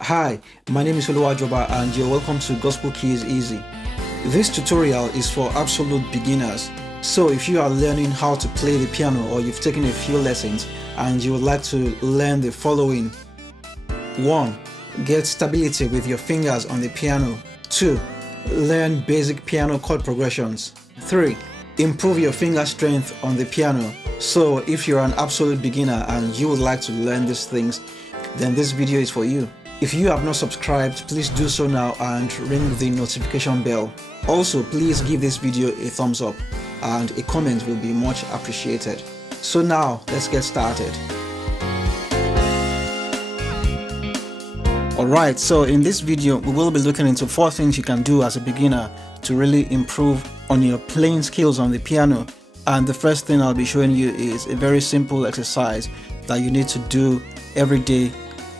Hi, my name is Oluwajoba and you're welcome to Gospel Keys Easy. This tutorial is for absolute beginners. So if you are learning how to play the piano or you've taken a few lessons and you would like to learn the following: 1. Get stability with your fingers on the piano. 2. Learn basic piano chord progressions. 3. Improve your finger strength on the piano. So if you're an absolute beginner and you would like to learn these things, then this video is for you. If you have not subscribed, please do so now and ring the notification bell. Also, please give this video a thumbs up and a comment will be much appreciated. So now, let's get started. Alright, so in this video, we will be looking into 4 things you can do as a beginner to really improve on your playing skills on the piano. And the first thing I'll be showing you is a very simple exercise that you need to do every day,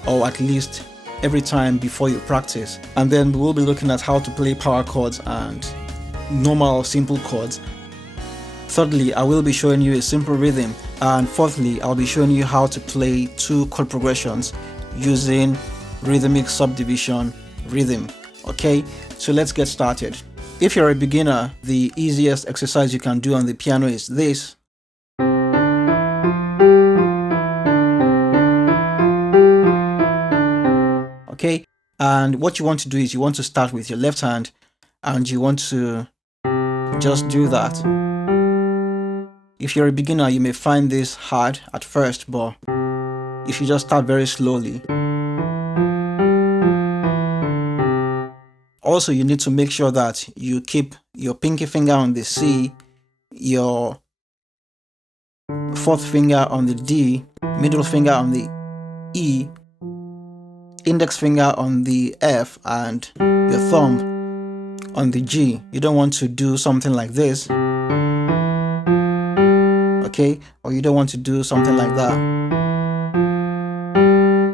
or at least every time before you practice. And then we'll be looking at how to play power chords and normal simple chords. Thirdly, I will be showing you a simple rhythm. And fourthly, I'll be showing you how to play 2 chord progressions using rhythmic subdivision rhythm. Okay, so let's get started. If you're a beginner, the easiest exercise you can do on the piano is this. Okay, and what you want to do is you want to start with your left hand and you want to just do that. If you're a beginner, you may find this hard at first, but if you just start very slowly. Also, you need to make sure that you keep your pinky finger on the C, your 4th finger on the D, middle finger on the E, index finger on the F, and your thumb on the G. You don't want to do something like this, okay? Or you don't want to do something like that,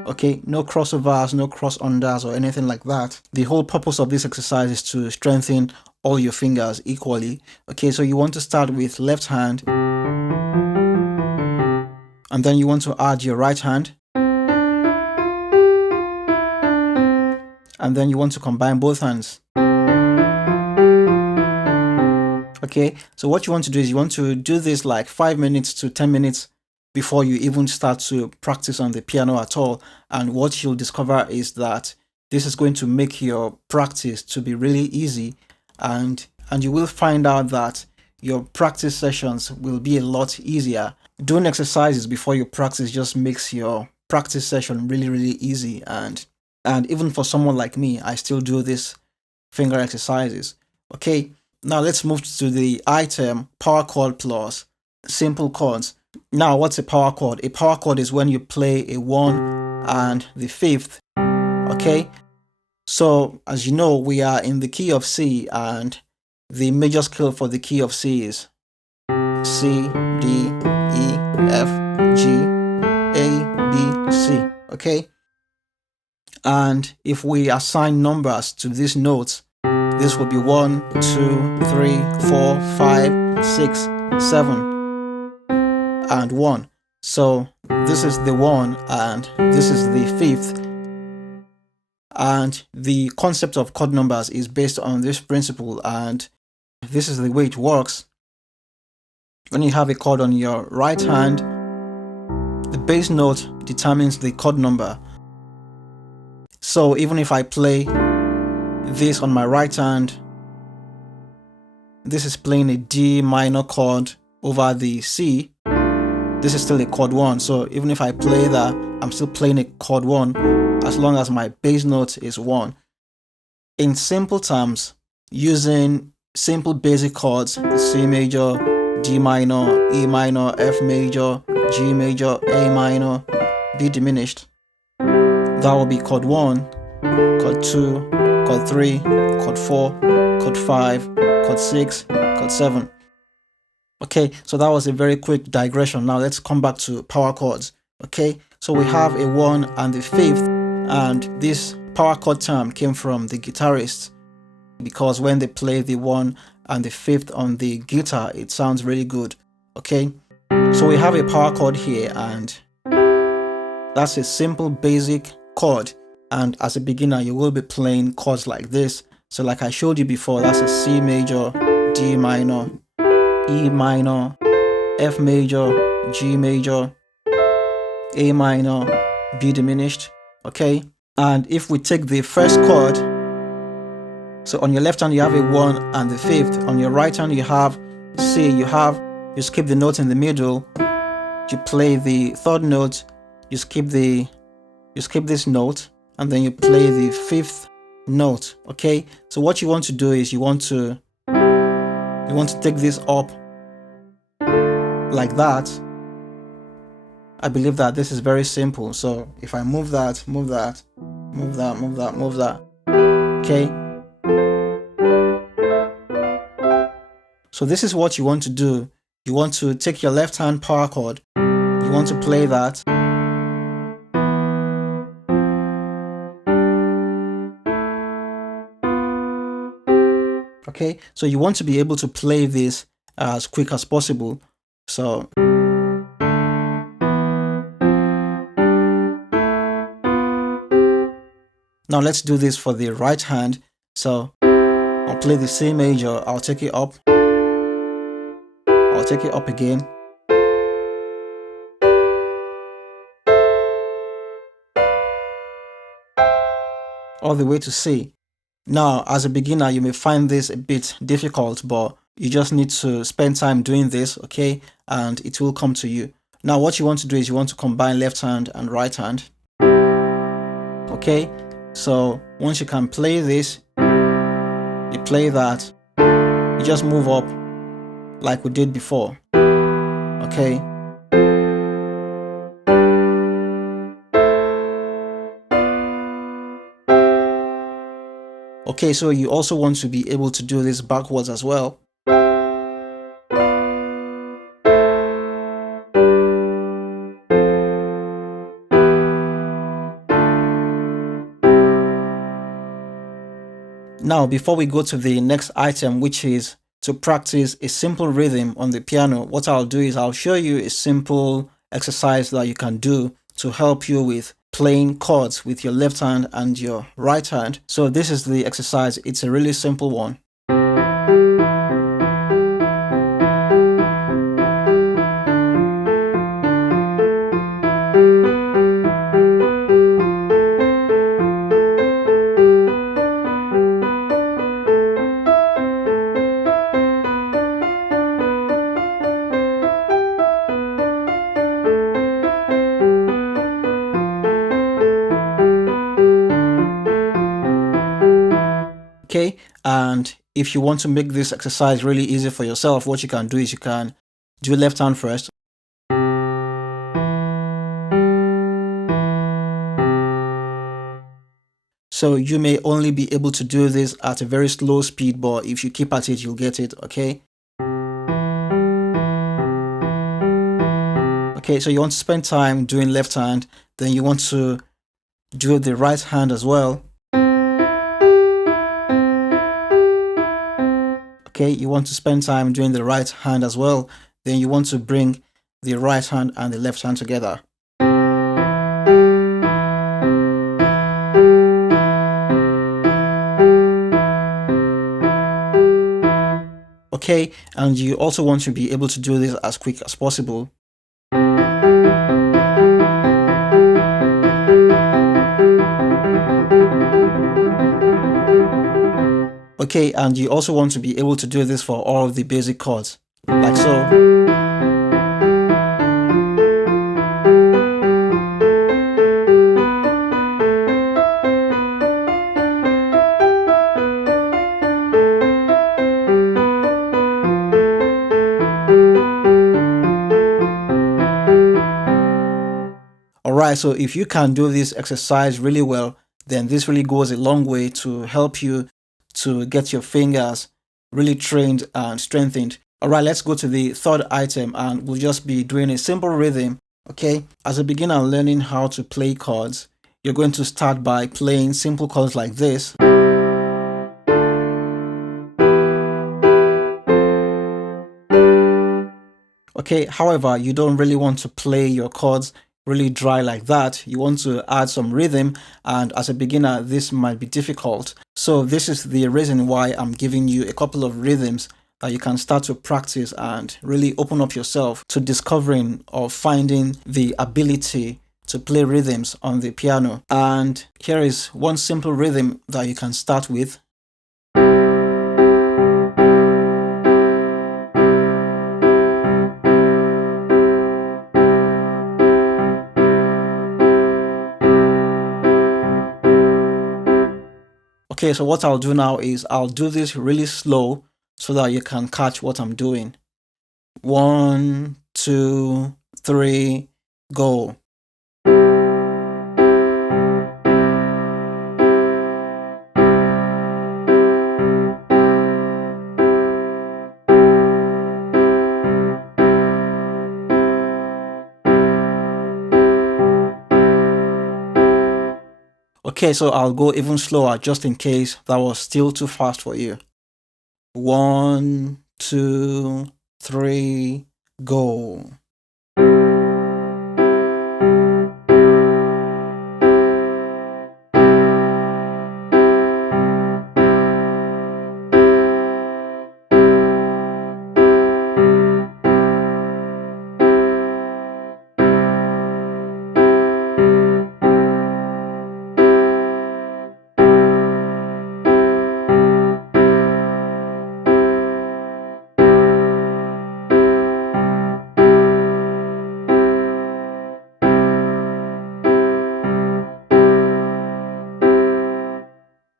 okay? No crossovers, no cross unders or anything like that. The whole purpose of this exercise is to strengthen all your fingers equally. Okay, so you want to start with left hand, and then you want to add your right hand, and then you want to combine both hands. Okay, so what you want to do is you want to do this like 5 minutes to 10 minutes before you even start to practice on the piano at all. And what you'll discover is that this is going to make your practice to be really easy, and you will find out that your practice sessions will be a lot easier. Doing exercises before you practice just makes your practice session really easy, and even for someone like me, I still do these finger exercises. Okay, now let's move to the item power chord plus simple chords. Now, what's a power chord? A power chord is when you play a 1 and the 5th. Okay, so as you know, we are in the key of C, and the major scale for the key of C is C, D, E, F, G, A, B, C. Okay, and if we assign numbers to these notes, this will be 1, 2, 3, 4, 5, 6, 7, and 1. So this is the 1 and this is the 5th. And the concept of chord numbers is based on this principle, and this is the way it works. When you have a chord on your right hand, the bass note determines the chord number. So even if I play this on my right hand, this is playing a D minor chord over the C. This is still a chord 1. So even if I play that, I'm still playing a chord 1 as long as my bass note is 1. In simple terms, using simple basic chords, C major, D minor, E minor, F major, G major, A minor, B diminished, that will be chord 1, chord 2, chord 3, chord 4, chord 5, chord 6, chord 7. Okay, so that was a very quick digression. Now let's come back to power chords. Okay, so we have a 1 and the 5th, and this power chord term came from the guitarists, because when they play the 1 and the 5th on the guitar, it sounds really good. Okay, so we have a power chord here, and that's a simple basic chord, And as a beginner, you will be playing chords like this. So like I showed you before, that's a C major, D minor, E minor, F major, G major, A minor, B diminished, okay? And if we take the first chord, so on your left hand you have a 1 and the 5th. On your right hand you have C, you skip the note in the middle, you play the 3rd note, you skip this note, and then you play the 5th note, okay? So what you want to do is you want to take this up like that. I believe that this is very simple. So if I move that, okay? So this is what you want to do. You want to take your left hand power chord, you want to play that. Okay, so you want to be able to play this as quick as possible. So now let's do this for the right hand. So I'll play the C major, I'll take it up, I'll take it up again, all the way to C. Now, as a beginner, you may find this a bit difficult, but you just need to spend time doing this, okay? And it will come to you. Now, what you want to do is you want to combine left hand and right hand. Okay, so once you can play this, you play that, you just move up like we did before, okay? Okay, so you also want to be able to do this backwards as well. Now, before we go to the next item, which is to practice a simple rhythm on the piano, what I'll do is I'll show you a simple exercise that you can do to help you with playing chords with your left hand and your right hand. So this is the exercise. It's a really simple one. Okay, and if you want to make this exercise really easy for yourself, what you can do is you can do left hand first. So you may only be able to do this at a very slow speed, but if you keep at it, you'll get it, okay? Okay, so you want to spend time doing left hand, then you want to do the right hand as well. Okay, you want to spend time doing the right hand as well. Then you want to bring the right hand and the left hand together. Okay, and you also want to be able to do this as quick as possible. Okay, and you also want to be able to do this for all of the basic chords, like so. Alright, so if you can do this exercise really well, then this really goes a long way to help you to get your fingers really trained and strengthened. Alright, let's go to the third item and we'll just be doing a simple rhythm, okay? As a beginner learning how to play chords, you're going to start by playing simple chords like this. Okay, however, you don't really want to play your chords really dry like that. You want to add some rhythm, and as a beginner, this might be difficult. So this is the reason why I'm giving you a couple of rhythms that you can start to practice and really open up yourself to discovering or finding the ability to play rhythms on the piano. And here is one simple rhythm that you can start with. Okay, so what I'll do now is I'll do this really slow so that you can catch what I'm doing. 1, 2, 3, go. Okay, so I'll go even slower just in case that was still too fast for you. 1, 2, 3, go.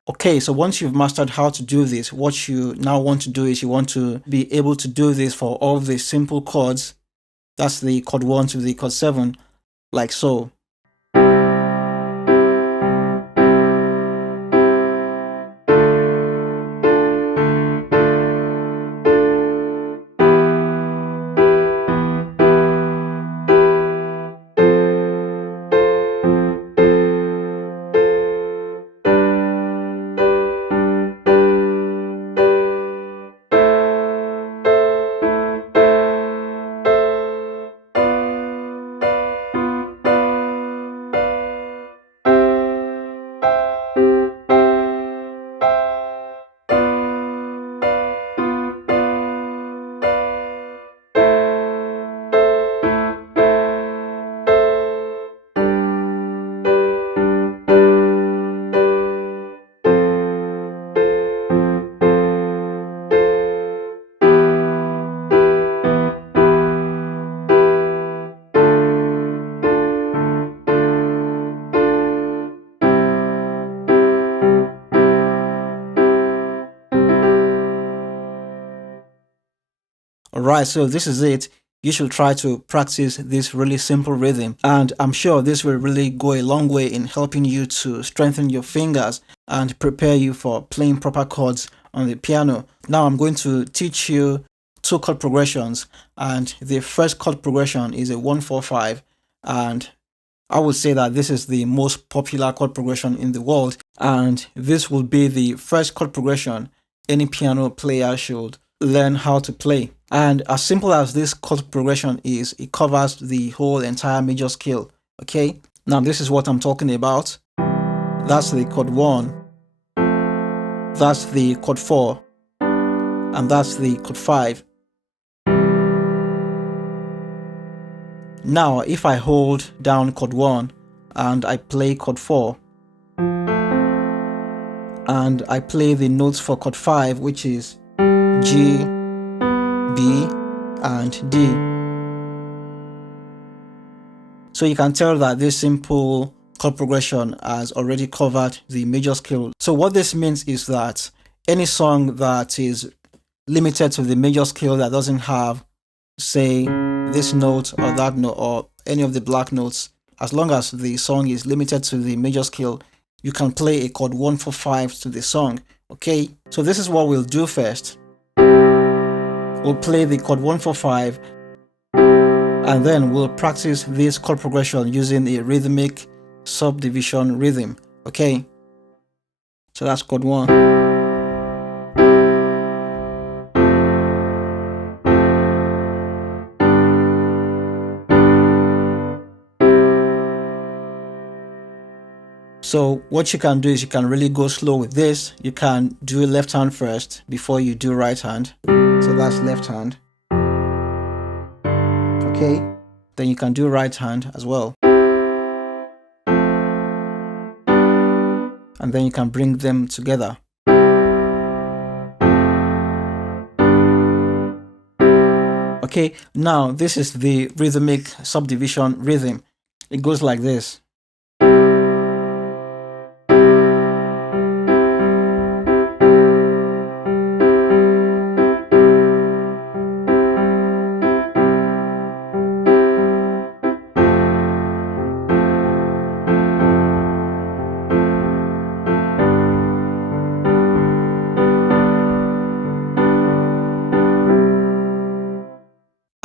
Okay, so once you've mastered how to do this, what you now want to do is you want to be able to do this for all the simple chords. That's the chord 1 to the chord 7, like so. Alright, so this is it. You should try to practice this really simple rhythm, and I'm sure this will really go a long way in helping you to strengthen your fingers and prepare you for playing proper chords on the piano. Now I'm going to teach you 2 chord progressions, and the first chord progression is a 1-4-5, and I would say that this is the most popular chord progression in the world, and this will be the first chord progression any piano player should learn how to play. And as simple as this chord progression is, it covers the whole entire major scale. Okay, now this is what I'm talking about. That's the chord 1, that's the chord 4, and that's the chord 5. Now if I hold down chord 1 and I play chord 4 and I play the notes for chord 5, which is G, B, and D. So you can tell that this simple chord progression has already covered the major scale. So what this means is that any song that is limited to the major scale that doesn't have, say, this note or that note or any of the black notes, as long as the song is limited to the major scale, you can play a chord 1-4-5 to the song. Okay, so this is what we'll do first. We'll play the chord 1-4-5, and then we'll practice this chord progression using a rhythmic subdivision rhythm. Okay, so that's chord 1. So what you can do is you can really go slow with this. You can do left hand first before you do right hand. So that's left hand. Okay, then you can do right hand as well. And then you can bring them together. Okay, now this is the rhythmic subdivision rhythm. It goes like this.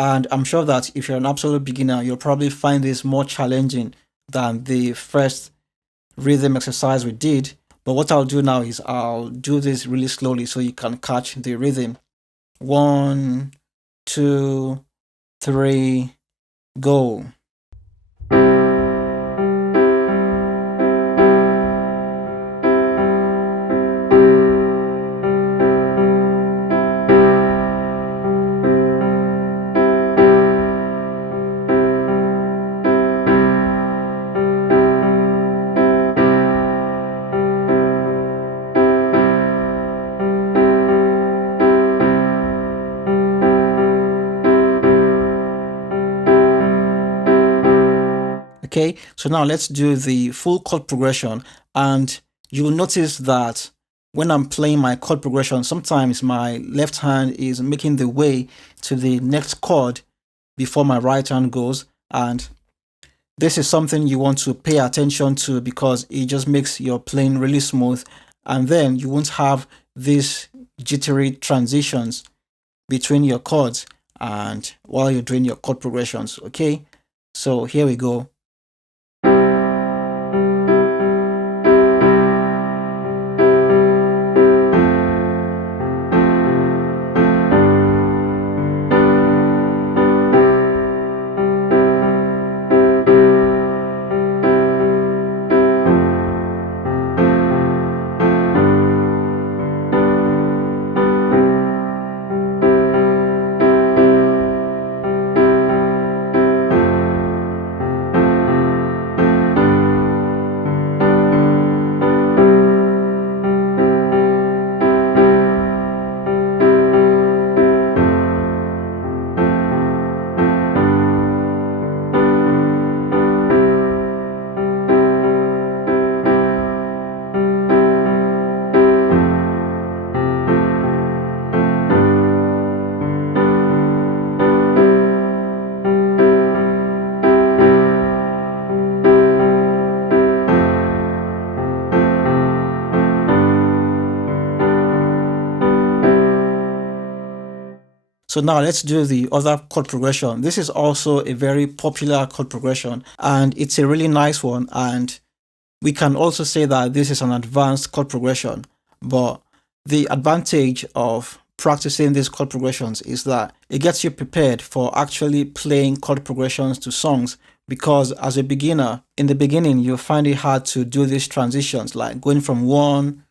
And I'm sure that if you're an absolute beginner, you'll probably find this more challenging than the first rhythm exercise we did. But what I'll do now is I'll do this really slowly so you can catch the rhythm. 1, 2, 3, go. Okay, so now let's do the full chord progression, and you'll notice that when I'm playing my chord progression, sometimes my left hand is making the way to the next chord before my right hand goes, and this is something you want to pay attention to because it just makes your playing really smooth, and then you won't have these jittery transitions between your chords and while you're doing your chord progressions. Okay, so here we go. So now let's do the other chord progression. This is also a very popular chord progression, and it's a really nice one. And we can also say that this is an advanced chord progression. But the advantage of practicing these chord progressions is that it gets you prepared for actually playing chord progressions to songs. Because as a beginner, in the beginning, you'll find it hard to do these transitions, like going from 1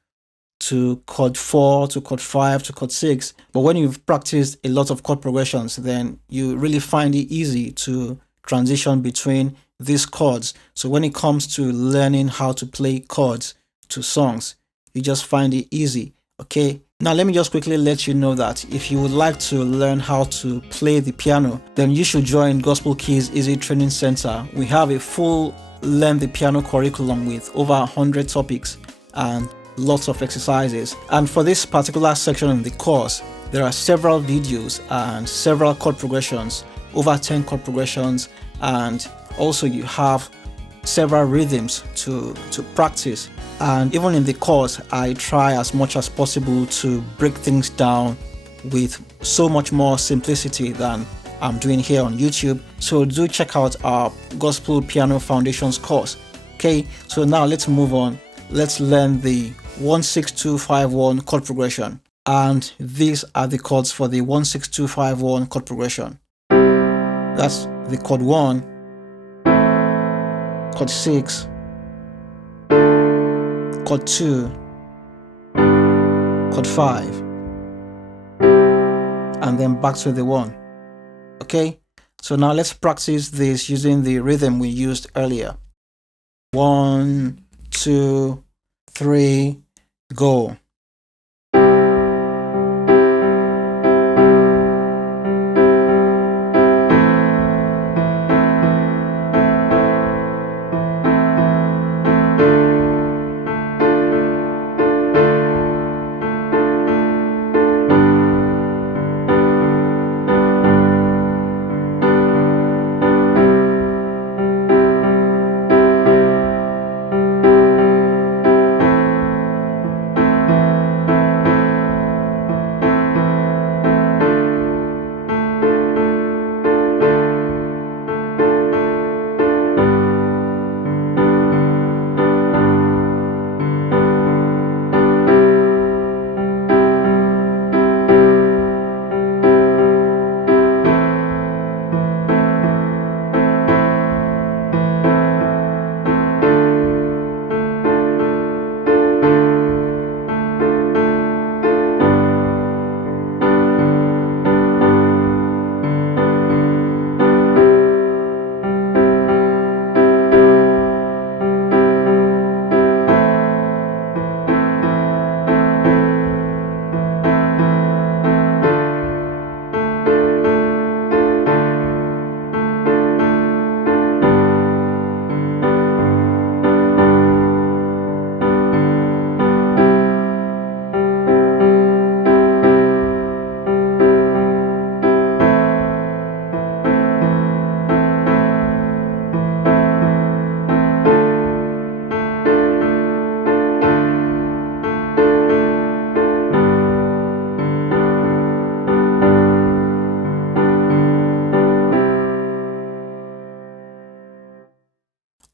to chord 4 to chord 5 to chord 6. But when you've practiced a lot of chord progressions, then you really find it easy to transition between these chords. So when it comes to learning how to play chords to songs, you just find it easy. Okay, now let me just quickly let you know that if you would like to learn how to play the piano, then you should join Gospel Keys Easy Training Center. We have a full learn the piano curriculum with over 100 topics and lots of exercises. And for this particular section in the course, there are several videos and several chord progressions, over 10 chord progressions, and also you have several rhythms to practice. And even in the course, I try as much as possible to break things down with so much more simplicity than I'm doing here on YouTube. So do check out our Gospel Piano Foundations course. Okay, so now let's move on. Let's learn the 16251 chord progression, and these are the chords for the 16251 chord progression. That's the chord 1, chord 6, chord 2, chord 5, and then back to the 1. Okay, so now let's practice this using the rhythm we used earlier. 1, 2, 3, go.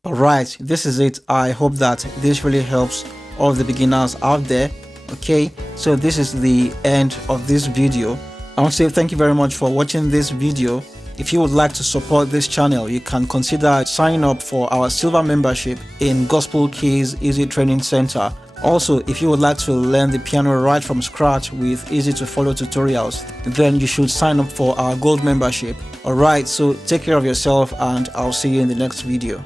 Alright, this is it. I hope that this really helps all the beginners out there. Okay, so this is the end of this video. I want to say thank you very much for watching this video. If you would like to support this channel, you can consider signing up for our silver membership in Gospel Keys Easy Training Center. Also, if you would like to learn the piano right from scratch with easy to follow tutorials, then you should sign up for our gold membership. Alright, so take care of yourself and I'll see you in the next video.